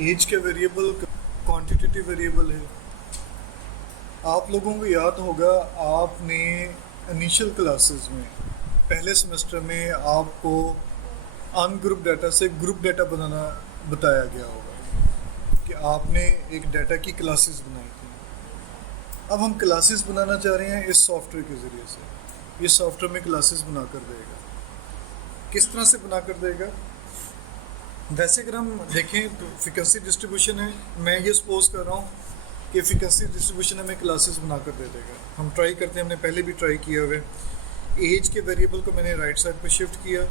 As का variable quantitative variable है। आप लोगों को याद होगा, आपने इनिशियल क्लासेस में पहले सेमेस्टर में आपको अनग्रुप डाटा से ग्रुप डाटा बनाना बताया गया होगा कि आपने एक डाटा की क्लासेस बनाई थी। अब हम क्लासेस बनाना चाह रहे हैं इस सॉफ्टवेयर के ज़रिए से। ये सॉफ्टवेयर में क्लासेस बना कर देगा। किस तरह से बना कर देगा? वैसे अगर हम देखें तो फ्रीक्वेंसी डिस्ट्रीब्यूशन है। मैं ये सपोज कर रहा हूँ कि फ्रीक्वेंसी डिस्ट्रीब्यूशन हमें क्लासेस बना कर दे देगा। हम ट्राई करते हैं, हमने पहले भी ट्राई किया हुआ है। एज के वेरिएबल को मैंने राइट साइड पे शिफ्ट किया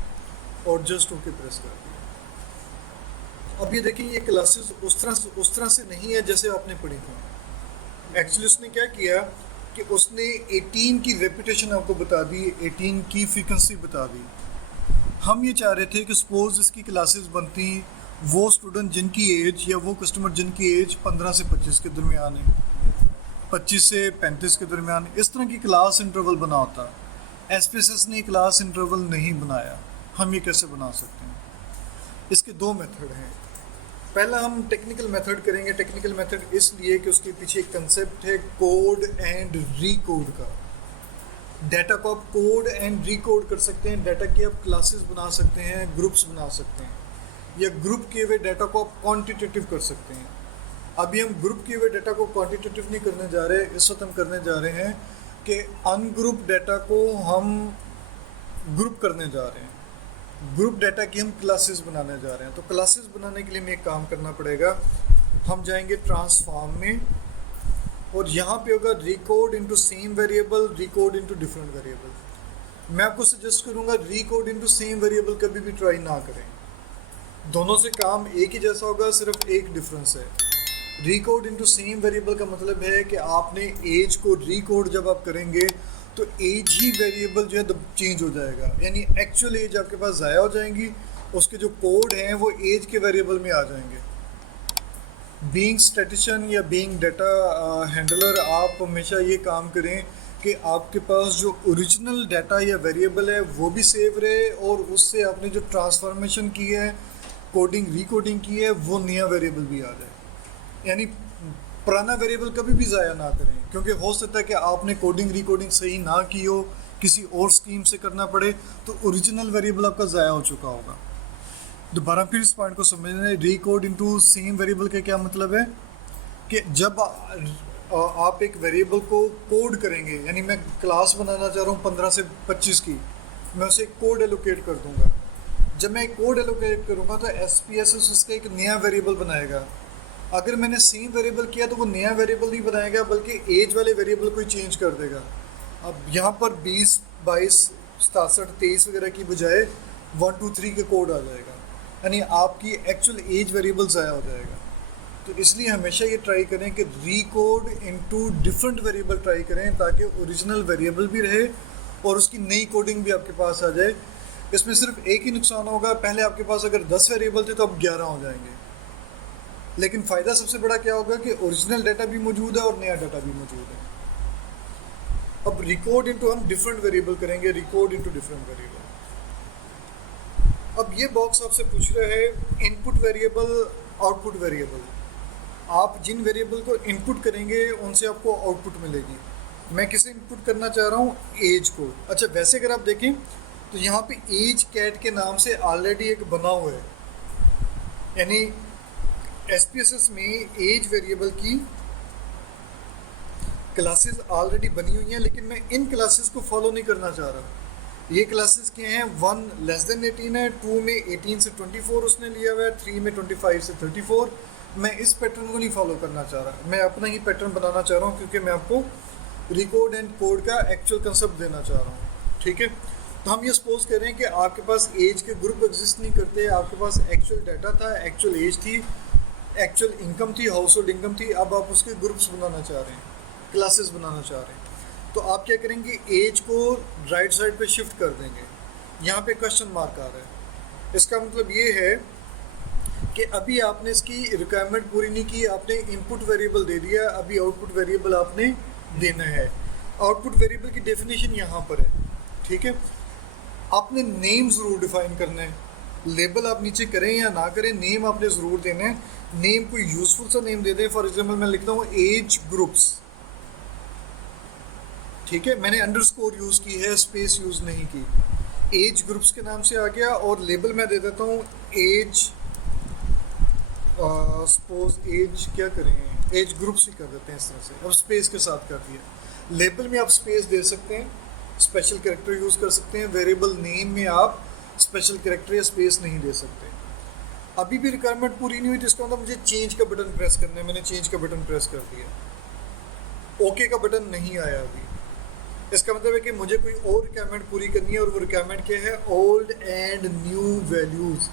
और जस्ट ओके प्रेस कर दिया। अब ये देखें, ये क्लासेस उस तरह से नहीं है जैसे आपने पढ़ी थी। एक्चुअली उसने क्या किया कि उसने 18 की रेपुटेशन आपको बता दी, 18 की फ्रीक्वेंसी बता दी। हम ये चाह रहे थे कि सपोज इसकी क्लासेस बनती वो स्टूडेंट जिनकी एज या वो कस्टमर जिनकी एज 15 से 25 के दरमियान है, 25 से 35 के दरमियान, इस तरह की क्लास इंटरवल बना होता। एसपीएसएस ने क्लास इंटरवल नहीं बनाया। हम ये कैसे बना सकते हैं? इसके दो मेथड हैं। पहला हम टेक्निकल मेथड करेंगे। टेक्निकल मेथड इसलिए कि उसके पीछे एक कंसेप्ट है कोड एंड रीकोड का। डाटा को आप कोड एंड रीकोड कर सकते हैं। डाटा की आप क्लासेस बना सकते हैं, ग्रुप्स बना सकते हैं, या ग्रुप किए हुए डाटा को आप क्वांटिटेटिव कर सकते हैं। अभी हम ग्रुप किए हुए डाटा को क्वांटिटेटिव नहीं करने जा रहे। इस वक्त हम करने जा रहे हैं कि अनग्रुप डाटा को हम ग्रुप करने जा रहे हैं। ग्रुप डाटा की हम क्लासेस बनाने जा रहे हैं। तो क्लासेस बनाने के लिए हमें एक काम करना पड़ेगा। हम जाएंगे ट्रांसफॉर्म में और यहाँ पे होगा Recode into same variable, Recode into different variable. मैं आपको सजेस्ट करूँगा रिकोड इनटू सेम वेरिएबल कभी भी ट्राई ना करें। दोनों से काम एक ही जैसा होगा, सिर्फ एक डिफरेंस है। रिकोड इनटू सेम वेरिएबल का मतलब है कि आपने एज को रिकोड जब आप करेंगे तो एज ही वेरिएबल जो है चेंज हो जाएगा, यानी एक्चुअल एज आपके पास ज़ाया हो जाएंगी, उसके जो कोड हैं वो एज के वेरिएबल में आ जाएंगे। बीइंग स्टैटिस्टिशियन या बीइंग डाटा हैंडलर, आप हमेशा ये काम करें कि आपके पास जो ओरिजिनल डाटा या वेरिएबल है वो भी सेव रहे और उससे आपने जो ट्रांसफॉर्मेशन की है, कोडिंग रिकोडिंग की है, वो नया वेरिएबल भी आ जाए। यानी पुराना वेरिएबल कभी भी ज़ाया ना करें, क्योंकि हो सकता है कि आपने कोडिंग रिकोडिंग सही ना की हो, किसी और स्कीम से करना पड़े, तो ओरिजिनल वेरिएबल आपका ज़ाया हो चुका होगा। दोबारा फिर इस पॉइंट को समझने, रिकोड इनटू सेम वेरिएबल का क्या मतलब है कि जब आप एक वेरिएबल को कोड करेंगे, यानी मैं क्लास बनाना चाह रहा हूँ 15 से 25 की, मैं उसे एक कोड एलोकेट कर दूंगा। जब मैं एक कोड एलोकेट करूँगा तो एसपीएसएस उसका एक नया वेरिएबल बनाएगा। अगर मैंने सेम वेरिएबल किया तो वो नया वेरिएबल नहीं बनाएगा, बल्कि एज वाले वेरिएबल को ही चेंज कर देगा। अब यहाँ पर 20, 22, 67, 23 वगैरह की बजाय 1, 2, 3 के कोड आ जाएगा, यानी आपकी एक्चुअल एज वेरिएबल ज़ाया हो जाएगा। तो इसलिए हमेशा ये ट्राई करें कि Recode into different variable try करें, ताकि ओरिजिनल वेरिएबल भी रहे और उसकी नई कोडिंग भी आपके पास आ जाए। इसमें सिर्फ एक ही नुकसान होगा, पहले आपके पास अगर 10 वेरिएबल थे तो अब 11 हो जाएंगे, लेकिन फ़ायदा सबसे बड़ा क्या होगा कि ओरिजिनल डाटा भी मौजूद है और नया डाटा भी मौजूद है। अब रिकोड इनटू हम डिफरेंट वेरिएबल करेंगे, रिकोड इनटू डिफरेंट वेरिएबल। अब ये बॉक्स आपसे पूछ रहा है इनपुट वेरिएबल, आउटपुट वेरिएबल। आप जिन वेरिएबल को इनपुट करेंगे उनसे आपको आउटपुट मिलेगी। मैं किसे इनपुट करना चाह रहा हूँ? एज को। अच्छा, वैसे अगर आप देखें तो यहाँ पे एज कैट के नाम से ऑलरेडी एक बना हुआ है, यानी एसपीएसएस में एज वेरिएबल की क्लासेस ऑलरेडी बनी हुई हैं, लेकिन मैं इन क्लासेस को फॉलो नहीं करना चाह रहा। ये क्लासेस क्या हैं? 1 लेस देन 18 है, 2 में 18 से 24 उसने लिया हुआ है, 3 में 25 से 34। मैं इस पैटर्न को नहीं फॉलो करना चाह रहा, मैं अपना ही पैटर्न बनाना चाह रहा हूँ, क्योंकि मैं आपको रिकोड एंड कोड का एक्चुअल कंसेप्ट देना चाह रहा हूँ। ठीक है, तो हम ये सपोज कर रहे हैं कि आपके पास एज के ग्रुप एग्जिस्ट नहीं करते, आपके पास एक्चुअल डाटा था, एक्चुअल एज थी, एक्चुअल इनकम थी, हाउस होल्ड इनकम थी। अब आप उसके ग्रुप्स बनाना चाह रहे हैं, क्लासेस बनाना चाह रहे हैं, तो आप क्या करेंगे? एज को राइट साइड पे शिफ्ट कर देंगे। यहाँ पे क्वेश्चन मार्क आ रहा है, इसका मतलब ये है कि अभी आपने इसकी रिक्वायरमेंट पूरी नहीं की, आपने इनपुट वेरिएबल दे दिया, अभी आउटपुट वेरिएबल आपने देना है। आउटपुट वेरिएबल की डेफिनेशन यहाँ पर है। ठीक है, आपने नेम ज़रूर डिफाइन करना है। लेबल आप नीचे करें या ना करें, नेम आपने ज़रूर देना है। नेम कोई यूज़फुल सा नेम दे दें। फॉर एग्जांपल मैं लिखता हूँ एज ग्रुप्स, ठीक है, मैंने अंडरस्कोर यूज़ की है, स्पेस यूज़ नहीं की। एज ग्रुप्स के नाम से आ गया। और लेबल मैं दे देता हूँ एज, सपोज एज क्या करें, एज ग्रुप्स ही कर देते हैं इस तरह से। अब स्पेस के साथ कर दिया। लेबल में आप स्पेस दे सकते हैं, स्पेशल कैरेक्टर यूज़ कर सकते हैं। वेरिएबल नेम में आप स्पेशल कैरेक्टर या स्पेस नहीं दे सकते। अभी भी रिक्वायरमेंट पूरी नहीं हुई, तो इसका मतलब मुझे चेंज का बटन प्रेस करना है। मैंने चेंज का बटन प्रेस कर दिया। ओके का बटन नहीं आया अभी। इसका मतलब है कि मुझे कोई और रिक्वायरमेंट पूरी करनी है, और वो रिक्वायरमेंट क्या है, ओल्ड एंड न्यू वैल्यूज़।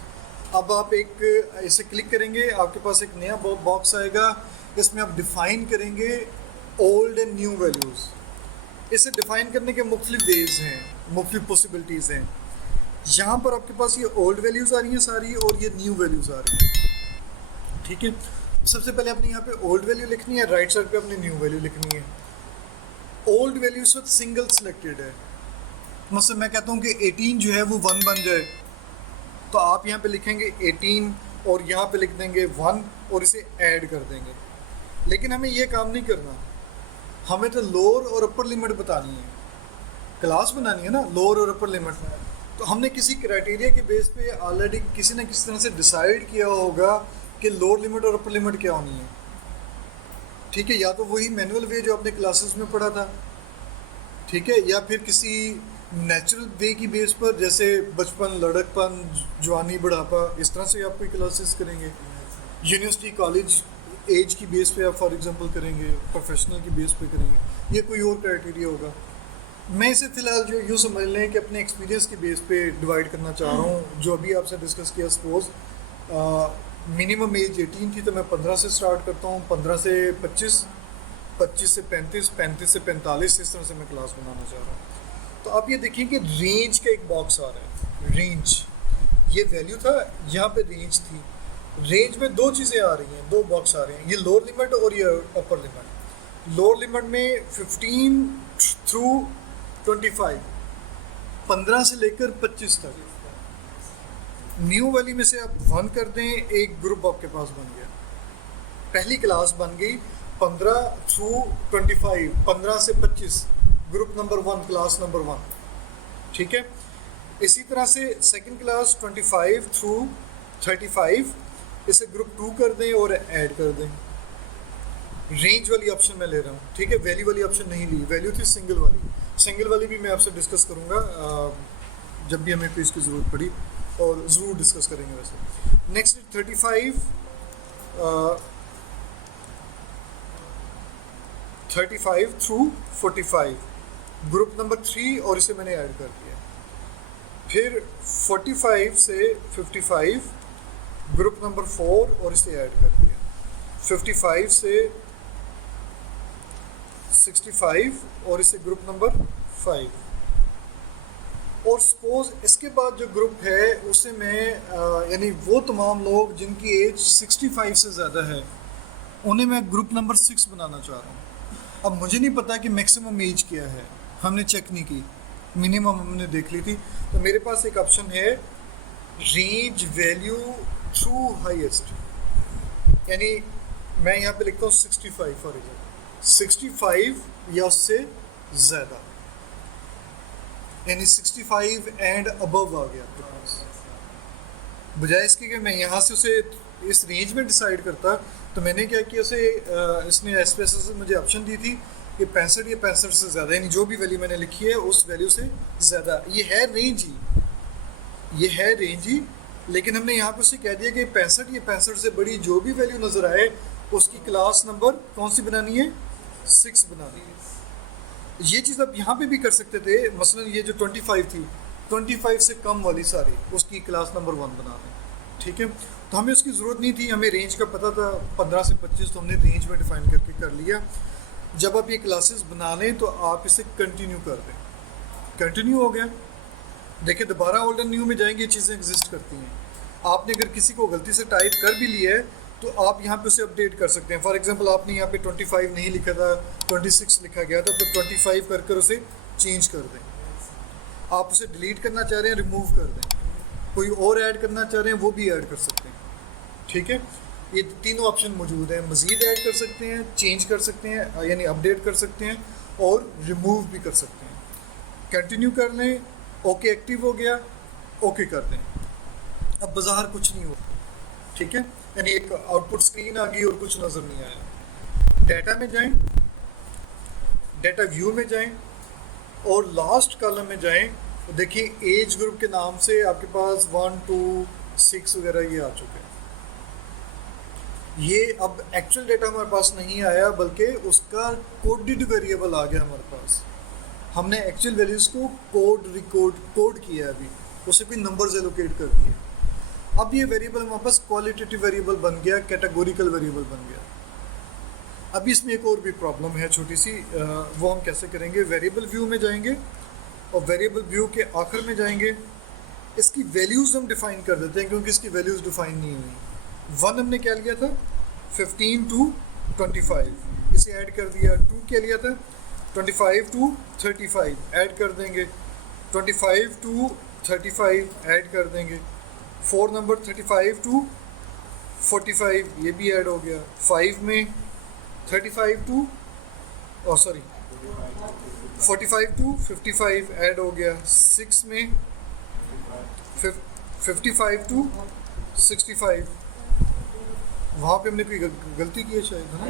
अब आप एक इसे क्लिक करेंगे, आपके पास एक नया बॉक्स आएगा। इसमें आप डिफ़ाइन करेंगे ओल्ड एंड न्यू वैल्यूज़। इसे डिफ़ाइन करने के मुख्तलिफ वेज हैं, मुख्तलिफ पॉसिबिलिटीज़ हैं। यहाँ पर आपके पास ये ओल्ड वैल्यूज़ आ रही हैं सारी, और ये न्यू वैल्यूज़ आ रही हैं, ठीक है। सबसे पहले आपने यहाँ पे ओल्ड वैल्यू लिखनी है, राइट साइड पे अपनी न्यू वैल्यू लिखनी है। ओल्ड वैल्यू इस वक्त सिंगल सिलेक्टेड है। मतलब मैं कहता हूँ कि 18 जो है वो 1 बन जाए, तो आप यहाँ पे लिखेंगे 18 और यहाँ पे लिख देंगे 1 और इसे ऐड कर देंगे। लेकिन हमें ये काम नहीं करना, हमें तो लोअर और अपर लिमिट बतानी है, क्लास बनानी है ना, लोअर और अपर लिमिट। तो हमने किसी क्राइटेरिया के बेस पे ऑलरेडी किसी न किसी तरह से डिसाइड किया होगा कि लोअर लिमिट और अपर लिमिट क्या होनी है, ठीक है। या तो वही मैनुअल वे जो आपने क्लासेस में पढ़ा था, ठीक है, या फिर किसी नेचुरल वे की बेस पर, जैसे बचपन, लड़कपन, जवानी, बुढ़ापा, इस तरह से आप कोई क्लासेस करेंगे। यूनिवर्सिटी, कॉलेज एज की बेस पे आप फॉर एग्जांपल करेंगे, प्रोफेशनल की बेस पे करेंगे, ये कोई और क्राइटेरिया होगा। मैं इसे फ़िलहाल जो यूँ समझ लें कि अपने एक्सपीरियंस के बेस पे डिवाइड करना चाह रहा हूँ। जो अभी आपसे डिस्कस किया, सपोज मिनिमम एज 18 थी, तो मैं 15 से स्टार्ट करता हूँ, 15 से 25, 25 से 35, 35 से 45, इस तरह से मैं क्लास बनाना चाह रहा हूँ। तो आप ये देखिए कि रेंज का एक बॉक्स आ रहा है। रेंज, ये वैल्यू था, यहाँ पे रेंज थी। रेंज में दो चीज़ें आ रही हैं, दो बॉक्स आ रहे हैं, ये लोअर लिमिट और ये अपर लिमिट। लोअर लिमिट में 15 थ्रू 25, 15 से लेकर 25 तक। न्यू वाली में से आप 1 कर दें, एक ग्रुप आपके पास बन गया, पहली क्लास बन गई। 15 थ्रू 25, 15 से 25, ग्रुप नंबर 1, क्लास नंबर 1, ठीक है। इसी तरह से सेकंड क्लास 25 थ्रू 35, इसे ग्रुप 2 कर दें और ऐड कर दें। रेंज वाली ऑप्शन मैं ले रहा हूँ, ठीक है, वैल्यू वाली ऑप्शन नहीं ली। वैल्यू थी सिंगल वाली। सिंगल वाली भी मैं आपसे डिस्कस करूँगा जब भी हमें कोई इसकी ज़रूरत पड़ी, और ज़रूर डिस्कस करेंगे वैसे। नेक्स्ट 35 थ्रू 45, ग्रुप नंबर 3, और इसे मैंने ऐड कर दिया। फिर 45 से 55, ग्रुप नंबर 4, और इसे ऐड कर दिया। 55 से 65, और इसे ग्रुप नंबर 5। और सपोज इसके बाद जो ग्रुप है उसे मैं यानी वो तमाम लोग जिनकी एज 65 से ज़्यादा है, उन्हें मैं ग्रुप नंबर 6 बनाना चाह रहा हूँ। अब मुझे नहीं पता कि मैक्सिमम एज क्या है, हमने चेक नहीं की, मिनिमम हमने देख ली थी। तो मेरे पास एक ऑप्शन है, रेंज वैल्यू थ्रू हाईएस्ट, यानी मैं यहाँ पे लिखता हूँ 65 फॉर एग्जाम्पल, 65 या उससे ज़्यादा, यानी 65 एंड अबव आ गया आपके पास। बजाय इसके कि मैं यहाँ से उसे इस रेंज में डिसाइड करता, तो मैंने क्या किया, उसे इसने एसपीएस से मुझे ऑप्शन दी थी कि 65 या 65 से ज़्यादा, यानी जो भी वैल्यू मैंने लिखी है उस वैल्यू से ज़्यादा। ये है रेंज ही, ये है रेंज ही, लेकिन हमने यहाँ पर उसे कह दिया कि 65 या 65 से बड़ी जो भी वैल्यू नज़र आए उसकी क्लास नंबर कौन सी बनानी है, 6 बनानी है। ये चीज़ आप यहाँ पे भी कर सकते थे। मसलन ये जो 25 थी, 25 से कम वाली सारी उसकी क्लास नंबर 1 बना दें, ठीक है। तो हमें उसकी ज़रूरत नहीं थी, हमें रेंज का पता था 15 से 25, तो हमने रेंज में डिफ़ाइन करके कर लिया। जब आप ये क्लासेस बना लें तो आप इसे कंटिन्यू कर दें। कंटिन्यू हो गया, देखिए दोबारा ओल्ड एंड न्यू में जाएंगे, ये चीज़ें एग्जिस्ट करती हैं। आपने अगर किसी को गलती से टाइप कर भी लिया है तो आप यहाँ पे उसे अपडेट कर सकते हैं। फॉर एग्जांपल आपने यहाँ पे 25 नहीं लिखा था, 26 लिखा गया था, तो 25 कर कर उसे चेंज कर दें। आप उसे डिलीट करना चाह रहे हैं, रिमूव कर दें, कोई और ऐड करना चाह रहे हैं वो भी ऐड कर सकते हैं, ठीक है। ये तीनों ऑप्शन मौजूद हैं, मज़ीद ऐड कर सकते हैं, चेंज कर सकते हैं यानी अपडेट कर सकते हैं, और रिमूव भी कर सकते हैं। कंटिन्यू कर लें, ओके एक्टिव हो गया, ओके कर दें, अब बाज़ार कुछ नहीं हुआ, ठीक है, यानी एक आउटपुट स्क्रीन आ गई और कुछ नज़र नहीं आया। डाटा में जाएं, डाटा व्यू में जाएं और लास्ट कॉलम में जाएं तो देखिए एज ग्रुप के नाम से आपके पास 1 2 6 वगैरह ये आ चुके हैं। ये अब एक्चुअल डेटा हमारे पास नहीं आया बल्कि उसका कोडेड वेरिएबल आ गया हमारे पास। हमने एक्चुअल वैल्यूज़ को कोड किया है, अभी उसे कोई नंबर्स एलोकेट कर दिए। अब ये वेरिएबल हमारे पास क्वालिटेटिव वेरिएबल बन गया, कैटेगोरिकल वेरिएबल बन गया। अभी इसमें एक और भी प्रॉब्लम है छोटी सी, वो हम कैसे करेंगे। वेरिएबल व्यू में जाएंगे और वेरिएबल व्यू के आखिर में जाएंगे, इसकी वैल्यूज़ हम डिफ़ाइन कर देते हैं क्योंकि इसकी वैल्यूज़ डिफ़ाइन नहीं हुई। 1 हमने क्या लिया था, 15 to 25, इसे ऐड कर दिया। 2 क्या लिया था, 25 to 35 ऐड कर देंगे। 25 to 35 ऐड कर देंगे। 4 नंबर 35 to 45 ये भी ऐड हो गया। 5 में 35 to 45 to 55 ऐड हो गया। 6 में 55 to 65, वहाँ पे हमने कोई गलती की है शायद, है ना,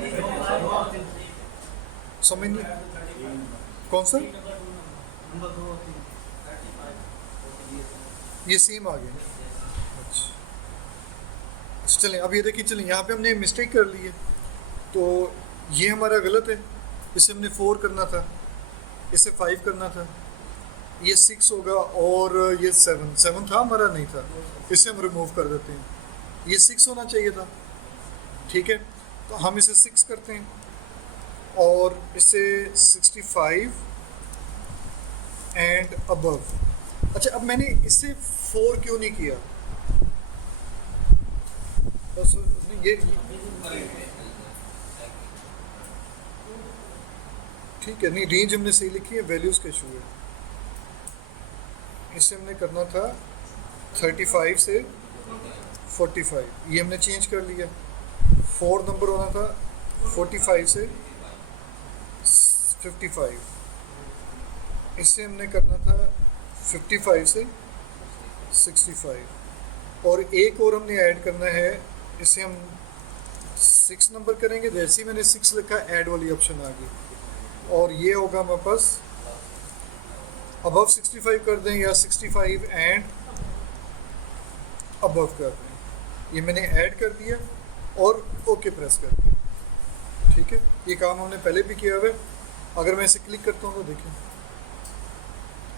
समझ नहीं कौन सा, ये सेम आ गया। अच्छा चलें, अब ये देखिए, चलें यहाँ पे हमने मिस्टेक कर ली है, तो ये हमारा गलत है। इसे हमने 4 करना था, इसे 5 करना था, ये 6 होगा और ये 7 था हमारा, नहीं था, इसे हम रिमूव कर देते हैं। ये 6 होना चाहिए था, ठीक है, तो हम इसे 6 करते हैं और इसे 65 एंड अबव। अच्छा, अब मैंने इसे 4 क्यों नहीं किया, बस ये ठीक है, नहीं रेंज हमने सही लिखी है, वैल्यूज़ का इशू है। इसे हमने करना था 35 से 45, ये हमने चेंज कर लिया। 4 नंबर होना था 45 से 55, इसे हमने करना था 55 से 65, और एक और हमने ऐड करना है, इसे हम 6 नंबर करेंगे। जैसे ही मैंने 6 लिखा, ऐड वाली ऑप्शन आ गई, और ये होगा हमारे पास अबव 65 कर दें या 65 एंड अबव कर दें। ये मैंने ऐड कर दिया और ओके प्रेस कर दिया, ठीक है। ये काम हमने पहले भी किया हुआ है। अगर मैं इसे क्लिक करता हूँ तो देखें,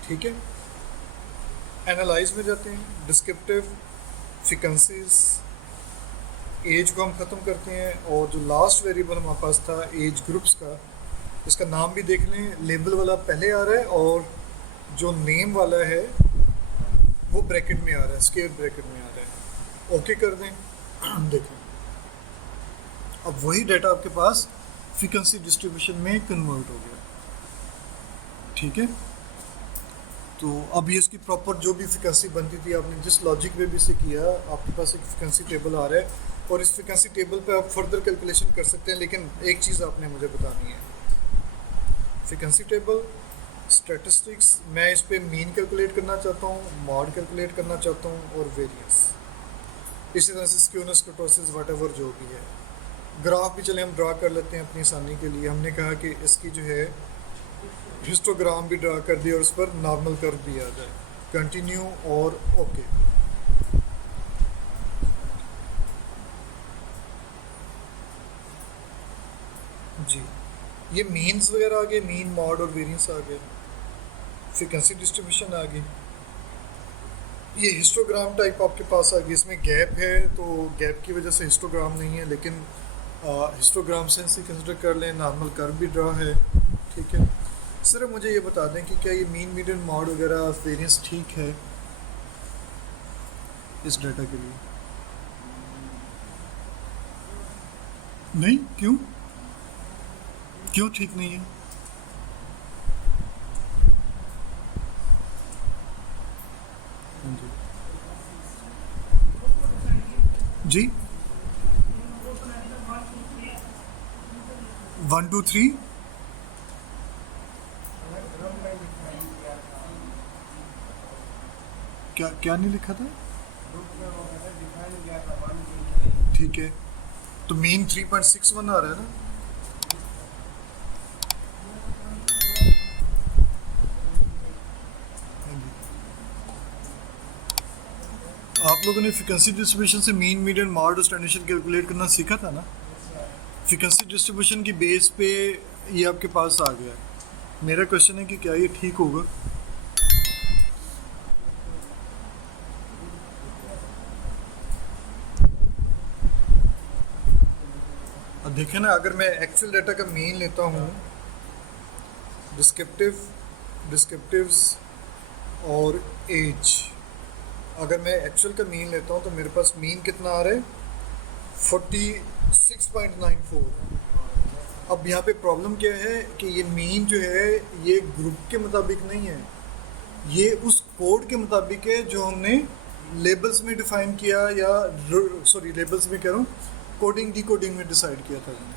ठीक है। एनालाइज में जाते हैं, डिस्क्रिप्टिव, फ्रीक्वेंसीज, एज को हम ख़त्म करते हैं, और जो लास्ट वेरिएबल हमारे पास था एज ग्रुप्स का, इसका नाम भी देख लें, लेबल वाला पहले आ रहा है और जो नेम वाला है वो ब्रैकेट में आ रहा है, स्क्वायर ब्रैकेट में आ रहा है। ओके कर दें, देखें अब वही डाटा आपके पास फ्रीक्वेंसी डिस्ट्रीब्यूशन में कन्वर्ट हो गया, ठीक है। तो अब ये इसकी प्रॉपर जो भी फ्रीक्वेंसी बनती थी, आपने जिस लॉजिक में भी इसे किया, आपके पास एक फ्रीक्वेंसी टेबल आ रहा है, और इस फ्रीक्वेंसी टेबल पे आप फर्दर कैलकुलेशन कर सकते हैं। लेकिन एक चीज़ आपने मुझे बतानी है, फ्रीक्वेंसी टेबल, स्टैटिस्टिक्स, मैं इस पर मीन कैलकुलेट करना चाहता हूँ, मॉड कैलकुलेट करना चाहता हूँ, और वेरियंस, इसी तरह से स्क्यूनेस, कर्टोसिस, व्हाटएवर जो भी है। ग्राफ भी चले हम ड्रा कर लेते हैं अपनी आसानी के लिए। हमने कहा कि इसकी जो है हिस्टोग्राम भी ड्रा कर दिया और उस पर नॉर्मल कर्व भी आ जाए। कंटिन्यू और ओके। जी, ये मीन्स वगैरह आ गए, मीन, मॉड और वेरिएंस आ गए, फ्रीक्वेंसी डिस्ट्रीब्यूशन आ गई। ये हिस्टोग्राम टाइप आपके पास आ गई, इसमें गैप है तो गैप की वजह से हिस्टोग्राम नहीं है, लेकिन हिस्टोग्राम से कंसिडर कर लें। नॉर्मल कर्व भी ड्रा है, ठीक है। सिर्फ मुझे ये बता दें कि क्या ये मीन, मीडियन, मॉड वगैरह वेरिएंस ठीक है इस डाटा के लिए? नहीं, क्यों ठीक नहीं है? जी, जी 1 2 3 क्या क्या नहीं लिखा था? ठीक है, तो मीन 3.61 आ रहा है ना? हाँ जी। आप लोगों ने फ्रीक्वेंसी डिस्ट्रीब्यूशन से मीन मीडियन मॉड और स्टैंडर्ड कैलकुलेट करना सीखा था ना? फ्रीक्वेंसी डिस्ट्रीब्यूशन की बेस पे ये आपके पास आ गया है। मेरा क्वेश्चन है कि क्या ये ठीक होगा? अब देखें ना, अगर मैं एक्चुअल डाटा का मीन लेता हूँ, डिस्क्रिप्टिव्स और एज, अगर मैं एक्चुअल का मीन लेता हूँ तो मेरे पास मीन कितना आ रहा है? 46.94। अब यहाँ पे प्रॉब्लम क्या है कि ये मीन जो है ये ग्रुप के मुताबिक नहीं है, ये उस कोड के मुताबिक है जो हमने लेबल्स में डिफाइन किया, या सॉरी लेबल्स में कह रहा हूँ, कोडिंग डिकोडिंग में डिसाइड किया था हमने।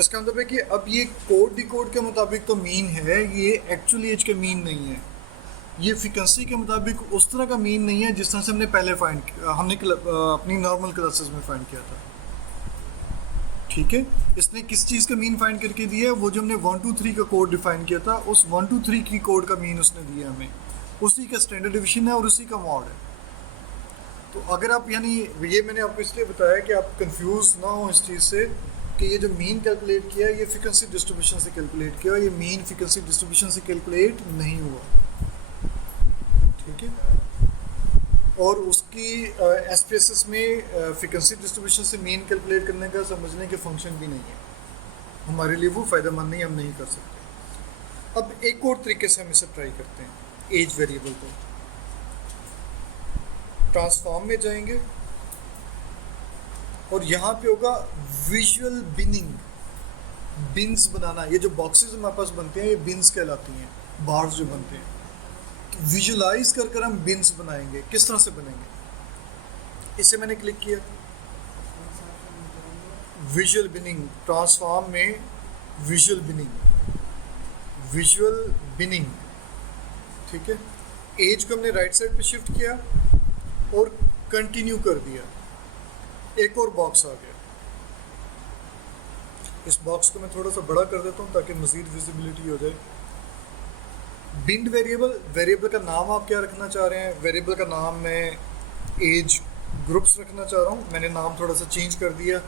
इसका मतलब है कि अब ये कोड डिकोड के मुताबिक तो मीन है, ये एक्चुअल एज का मीन नहीं है, ये फ्रीक्वेंसी के मुताबिक उस तरह का मीन नहीं है जिस तरह से हमने पहले अपनी नॉर्मल क्लासेस में फाइंड किया था। ठीक है, इसने किस चीज़ का मीन फाइंड करके दिया है? वो जो हमने 1 2 3 का कोड डिफाइन किया था, उस 1 2 3 की कोड का मीन उसने दिया हमें, उसी का स्टैंडर्ड डिवीजन है और उसी का मॉड है। तो अगर आप, यानी ये मैंने आपको इसलिए बताया कि आप कंफ्यूज ना हो इस चीज़ से कि ये जो मीन कैलकुलेट किया है ये फ्रीक्वेंसी डिस्ट्रीब्यूशन से कैलकुलेट किया, ये मीन फ्रीक्वेंसी डिस्ट्रीब्यूशन से कैलकुलेट नहीं हुआ। ठीक है, और उसकी एसपीएसएस में फ्रीक्वेंसी डिस्ट्रीब्यूशन से मीन कैलकुलेट करने का समझने के फंक्शन भी नहीं है, हमारे लिए वो फ़ायदेमंद नहीं, हम नहीं कर सकते। अब एक और तरीके से हम इसे ट्राई करते हैं। एज वेरिएबल को ट्रांसफॉर्म में जाएंगे और यहाँ पे होगा विजुअल बिनिंग, बिन्स बनाना। ये जो बॉक्सेस हमारे पास बनते हैं ये बिन्स कहलाती हैं, बार्स जो बनते हैं। विजुलाइज कर कर हम बिन्स बनाएंगे। किस तरह से बनेंगे? इसे मैंने क्लिक किया, विजुअल बिनिंग, ट्रांसफॉर्म में विजुअल बिनिंग। ठीक है, एज को हमने राइट साइड पे शिफ्ट किया और कंटिन्यू कर दिया, एक और बॉक्स आ गया। इस बॉक्स को मैं थोड़ा सा बड़ा कर देता हूँ ताकि मज़ीद विजिबिलिटी हो जाए। बिंड वेरिएबल का नाम आप क्या रखना चाह रहे हैं? वेरिएबल का नाम मैं एज ग्रुप्स रखना चाह रहा हूँ। मैंने नाम थोड़ा सा चेंज कर दिया,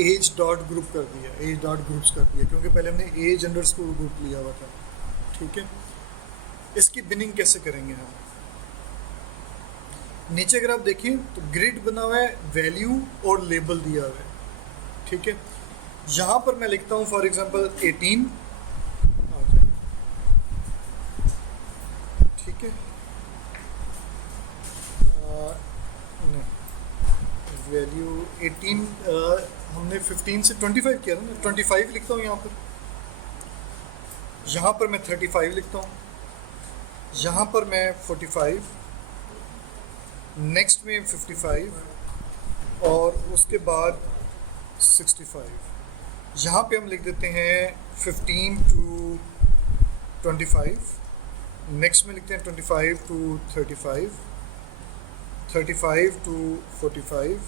एज डॉट ग्रुप कर दिया, एज डॉट ग्रुप्स कर दिया, क्योंकि पहले हमने एज अंडरस्कोर ग्रुप लिया हुआ था। ठीक है, इसकी बिनिंग कैसे करेंगे हम? नीचे अगर आप देखें तो ग्रिड बना हुआ है, वैल्यू और लेबल दिया हुआ है। ठीक है, यहाँ पर मैं लिखता हूँ फॉर एग्जांपल 18 आ जाए। ठीक है, वैल्यू 18 हमने 15 से 25 किया था ना, 25 लिखता हूँ यहाँ पर। यहाँ पर मैं 35 लिखता हूँ, यहाँ पर मैं 45, नेक्स्ट में 55 और उसके बाद 65। यहाँ पे हम लिख देते हैं 15 to 25, नेक्स्ट में लिखते हैं 25 to 35, 35 to 45,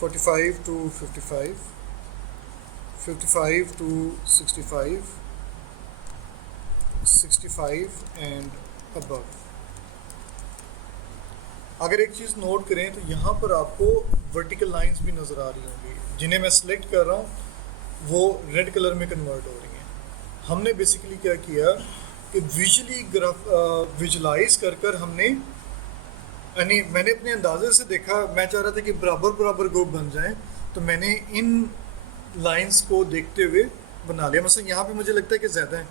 45 to 55, 55 to 65, 65 and above। अगर एक चीज़ नोट करें तो यहाँ पर आपको वर्टिकल लाइंस भी नज़र आ रही होंगी, जिन्हें मैं सिलेक्ट कर रहा हूँ वो रेड कलर में कन्वर्ट हो रही हैं। हमने बेसिकली क्या किया कि विजुलाइज कर कर हमने, यानी मैंने अपने अंदाजे से देखा, मैं चाह रहा था कि बराबर ग्रुप बन जाएं, तो मैंने इन लाइंस को देखते हुए बना लिया। मतलब यहाँ पे मुझे लगता है कि ज़्यादा है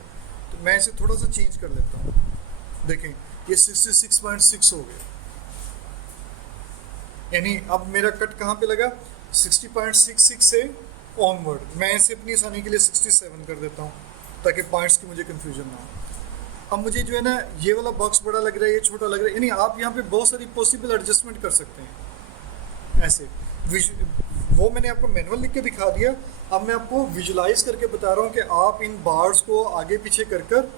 तो मैं इसे थोड़ा सा चेंज कर लेता हूँ। देखें ये 66.6 हो गया, यानी अब मेरा कट कहाँ पे लगा? 60.66 से ऑनवर्ड। मैं इसे अपनी आसानी के लिए 67 कर देता हूँ ताकि पॉइंट्स की मुझे कन्फ्यूजन ना हो। अब मुझे जो है ना ये वाला बॉक्स बड़ा लग रहा है, ये छोटा लग रहा है, यानी आप यहाँ पे बहुत सारी पॉसिबल एडजस्टमेंट कर सकते हैं। ऐसे वो मैंने आपको मैनुअल लिख के दिखा दिया। अब मैं आपको विजुलाइज करके बता रहा हूँ कि आप इन बार्स को आगे पीछे कर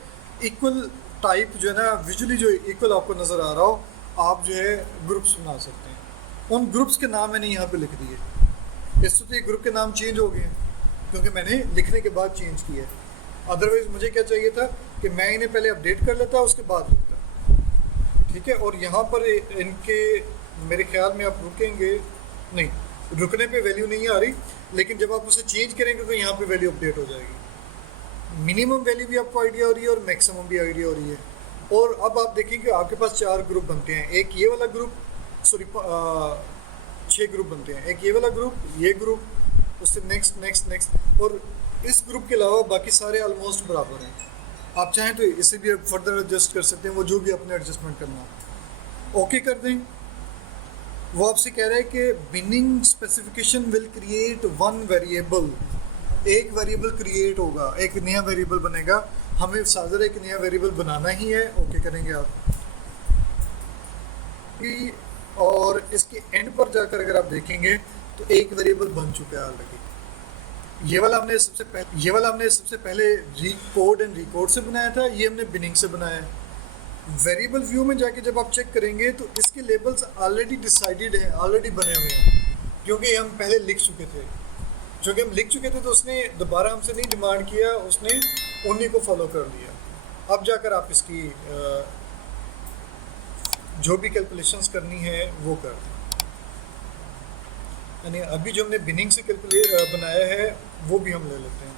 इक्वल टाइप जो है ना, विजुअली जो इक्वल आपको नज़र आ रहा हो, आप जो है ग्रुप्स बना सकते हैं। उन ग्रुप्स के नाम मैंने यहाँ पे लिख दिए। इससे तो ये ग्रुप के नाम चेंज हो गए हैं क्योंकि मैंने लिखने के बाद चेंज किया। अदरवाइज मुझे क्या चाहिए था कि मैं इन्हें पहले अपडेट कर लेता, उसके बाद लिखता। ठीक है, और यहाँ पर इनके मेरे ख्याल में आप रुकेंगे नहीं, रुकने पे वैल्यू नहीं आ रही, लेकिन जब आप उसे चेंज करेंगे तो यहाँ पे वैल्यू अपडेट हो जाएगी। मिनिमम वैल्यू भी आपको आइडिया हो रही है और मैक्सिमम भी आइडिया हो रही है। और अब आप देखेंगे आपके पास 4 ग्रुप बनते हैं। एक ये वाला ग्रुप, सॉरी 6 ग्रुप बनते हैं। एक ये वाला ग्रुप, ये ग्रुप, उससे नेक्स्ट नेक्स्ट नेक्स्ट, और इस ग्रुप के अलावा बाकी सारे ऑलमोस्ट बराबर हैं। आप चाहें तो इसे भी फर्दर एडजस्ट कर सकते हैं, वो जो भी अपने एडजस्टमेंट करना ओके कर दें। वो आपसे कह रहे हैं कि binning specification will create one variable, एक वेरिएबल क्रिएट होगा, एक नया वेरिएबल बनेगा। हमें सादर एक नया वेरिएबल बनाना ही है, ओके करेंगे आप। और इसके एंड पर जाकर अगर आप देखेंगे तो एक वेरिएबल बन चुका है ऑलरेडी। ये वाला हमने सबसे पहले कोड एंड रिकोड से बनाया था, ये हमने बिनिंग से बनाया है। वेरिएबल व्यू में जाके जब आप चेक करेंगे तो इसके लेबल्स ऑलरेडी डिसाइडेड हैं, ऑलरेडी बने हुए हैं, क्योंकि हम पहले लिख चुके थे। क्योंकि हम लिख चुके थे तो उसने दोबारा हमसे नहीं डिमांड किया, उसने उन्हीं को फॉलो कर लिया। अब जाकर आप इसकी जो भी कैलकुलेशंस करनी है वो कर दें। यानी अभी जो हमने बिनिंग से बनाया है वो भी हम ले लेते हैं।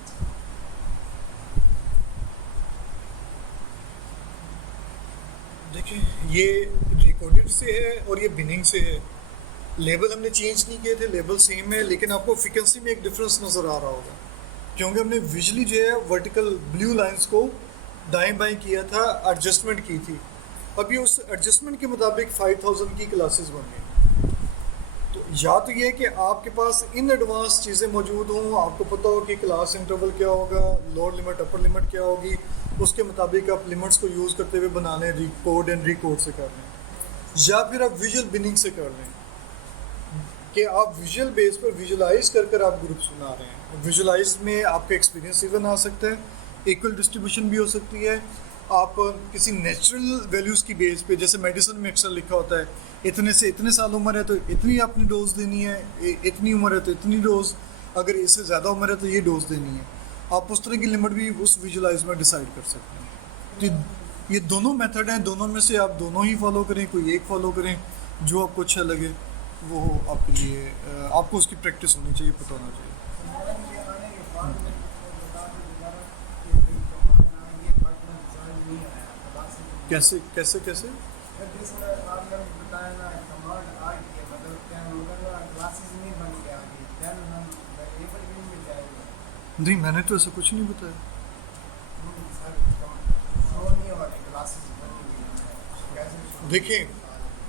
देखिए, ये रिकॉर्डेड से है और ये बिनिंग से है। लेबल हमने चेंज नहीं किए थे, लेबल सेम है, लेकिन आपको फ्रीक्वेंसी में एक डिफरेंस नज़र आ रहा होगा क्योंकि हमने विजुअली जो है वर्टिकल ब्लू लाइंस को दाएं बाएं किया था, एडजस्टमेंट की थी। अभी उस एडजस्टमेंट के मुताबिक 5000 की क्लासेस बन गई। तो या तो ये कि आपके पास इन एडवांस चीज़ें मौजूद हों, आपको पता हो कि क्लास इंटरवल क्या होगा, लोअर लिमिट अपर लिमिट क्या होगी, उसके मुताबिक आप लिमिट्स को यूज़ करते हुए बना लें, रिकोड एंड रिकोड से कर लें, या फिर आप विजुअल बिनिंग से कर लें कि आप विजुअल बेस पर विजुलाइज कर आप ग्रुप्स बना रहे हैं। विजुलाइज में आपका एक्सपीरियंस इवन आ सकता है, इक्वल डिस्ट्रीब्यूशन भी हो सकती है। आप किसी नेचुरल वैल्यूज़ की बेस पे, जैसे मेडिसिन में अक्सर लिखा होता है इतने से इतने साल उम्र है तो इतनी आपने डोज देनी है, इतनी उम्र है तो इतनी डोज, अगर इससे ज़्यादा उम्र है तो ये डोज देनी है। आप उस तरह की लिमिट भी उस विजुलाइज में डिसाइड कर सकते हैं। तो ये दोनों मेथड हैं, दोनों में से आप दोनों ही फॉलो करें, कोई एक फॉलो करें, जो आपको अच्छा लगे वो आपके लिए। आपको उसकी प्रैक्टिस होनी चाहिए, पता होना चाहिए। कैसे कैसे कैसे नहीं, मैंने तो ऐसा कुछ नहीं बताया। देखिए,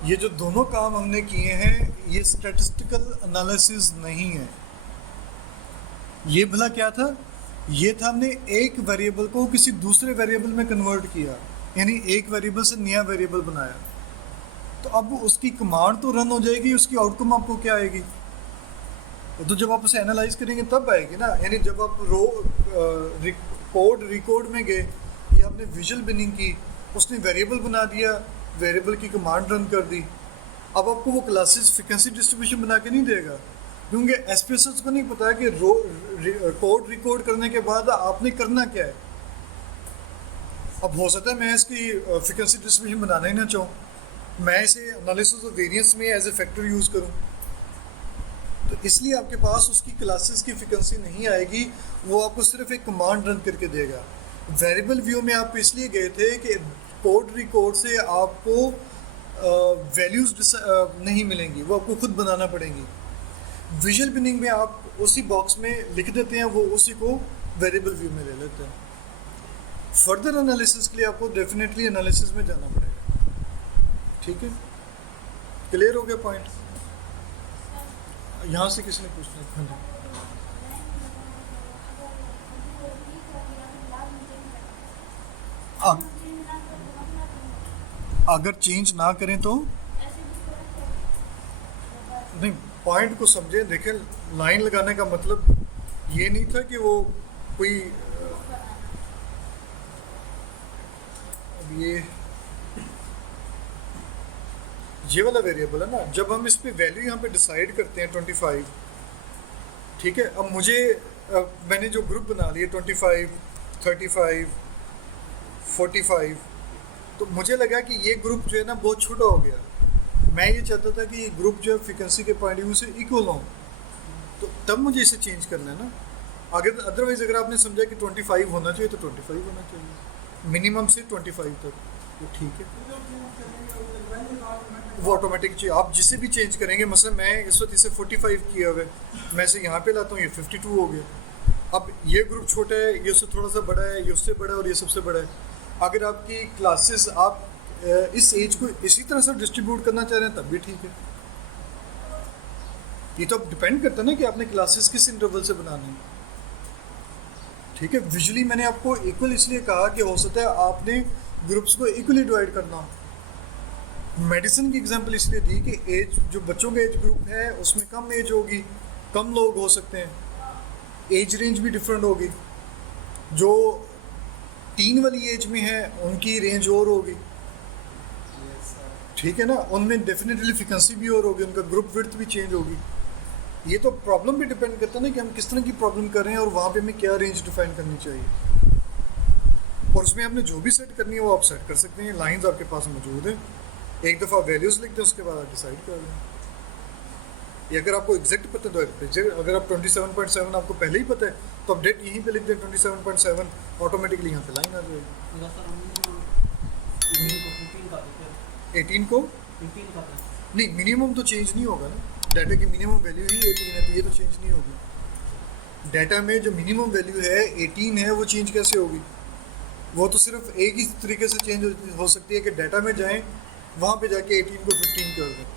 ये जो दोनों काम हमने किए हैं ये स्टैटिस्टिकल एनालिसिस नहीं है। ये भला क्या था? ये था हमने एक वेरिएबल को किसी दूसरे वेरिएबल में कन्वर्ट किया, यानी एक वेरिएबल से नया वेरिएबल बनाया। तो अब उसकी कमांड तो रन हो जाएगी, उसकी आउटकम आपको क्या आएगी? तो जब आप उसे एनालाइज करेंगे तब आएगी ना। यानी जब आप कोड रिकोड में गए या आपने विजुअल बिनिंग की, उसने वेरिएबल बना दिया, वेरिएबल की कमांड रन कर दी। अब आपको वो क्लासेस फ्रीक्वेंसी डिस्ट्रीब्यूशन बना के नहीं देगा, क्योंकि एसपीएसएस को नहीं पता है कि कोड रिकॉर्ड करने के बाद आपने करना क्या है। अब हो सकता है मैं इसकी फ्रीक्वेंसी डिस्ट्रीब्यूशन बनाना ही ना चाहूँ, मैं इसे एनालिसिस ऑफ वेरिएंस में एज ए फैक्टर यूज़ करूँ, तो इसलिए आपके पास उसकी क्लासेस की फ्रीक्वेंसी नहीं आएगी, वो आपको सिर्फ एक कमांड रन करके देगा। वेरिएबल व्यू में आप इसलिए गए थे कि कोड रिकॉर्ड से आपको वैल्यूज़ नहीं मिलेंगी, वो आपको खुद बनाना पड़ेंगी। विजुअल बिनिंग में आप उसी बॉक्स में लिख देते हैं, वो उसी को वेरिएबल व्यू में ले लेते हैं। फर्दर एनालिसिस के लिए आपको डेफिनेटली एनालिसिस में जाना पड़ेगा। ठीक है, क्लियर हो गया पॉइंट? यहाँ से किसी ने पूछना? हाँ, अगर चेंज ना करें तो नहीं, पॉइंट को समझें। देखें, लाइन लगाने का मतलब ये नहीं था कि वो कोई अब ये वाला वेरिएबल है ना, जब हम इस पे वैल्यू यहाँ पे डिसाइड करते हैं 25, ठीक है। अब मुझे मैंने जो ग्रुप बना लिए 25, 35, 45, तो मुझे लगा कि ये ग्रुप जो है ना बहुत छोटा हो गया। मैं ये चाहता था कि ये ग्रुप जो है फ्रीक्वेंसी के पॉइंट व्यू से इक्वल हो, तो तब मुझे इसे चेंज करना है ना। अगर अदरवाइज अगर आपने समझा कि 25 होना चाहिए तो 25 होना चाहिए, मिनिमम से 25 तक, तो ठीक है, वो ऑटोमेटिक चाहिए। आप जिसे भी चेंज करेंगे, मसलन मैं इस वक्त इसे 45 किया हुआ है, मैं इसे यहाँ पे लाता हूँ, ये 52 हो गया। अब ये ग्रुप छोटा है, ये उससे थोड़ा सा बड़ा है, ये उससे बड़ा है और ये सबसे बड़ा है। अगर आपकी क्लासेस आप इस एज को इसी तरह से डिस्ट्रीब्यूट करना चाह रहे हैं तब भी ठीक है। ये तो अब डिपेंड करता है ना कि आपने क्लासेस किस इंटरवल से बनानी है, ठीक है। विजुअली मैंने आपको इक्वल इसलिए कहा कि हो सकता है आपने ग्रुप्स को इक्वली डिवाइड करना हो। मेडिसिन की एग्जांपल इसलिए दी कि एज जो बच्चों का एज ग्रुप है उसमें कम एज होगी, कम लोग हो सकते हैं, एज रेंज भी डिफरेंट होगी। जो टीन वाली एज में है उनकी रेंज और होगी, ठीक है ना, उनमें डेफिनेटली फ्रीक्वेंसी भी और होगी, उनका ग्रुप विड्थ भी चेंज होगी। ये तो प्रॉब्लम भी डिपेंड करता है ना कि हम किस तरह की प्रॉब्लम कर रहे हैं और वहाँ पे हमें क्या रेंज डिफाइन करनी चाहिए, और उसमें आपने जो भी सेट करनी है वो आप सेट कर सकते हैं। लाइंस आपके पास मौजूद हैं, एक दफ़ा वैल्यूज़ लिख दें, उसके बाद आप डिसाइड कर लें। ये अगर आपको एग्जैक्ट पता है तो अगर आप 27.7 आपको पहले ही पता है तो आप डेट यहीं पे लिख दें 27.7, ऑटोमेटिकली यहाँ पे लाइन आ जाएगी। 18 को नहीं, मिनिमम तो चेंज नहीं होगा ना, डाटा की मिनिमम वैल्यू ही 18 है, तो ये तो चेंज नहीं होगी। डाटा में जो मिनिमम वैल्यू है 18 है, वो चेंज कैसे होगी? वो तो सिर्फ एक ही तरीके से चेंज हो सकती है कि डाटा में जाएं, वहाँ पे जाके 18 को 15 कर दें।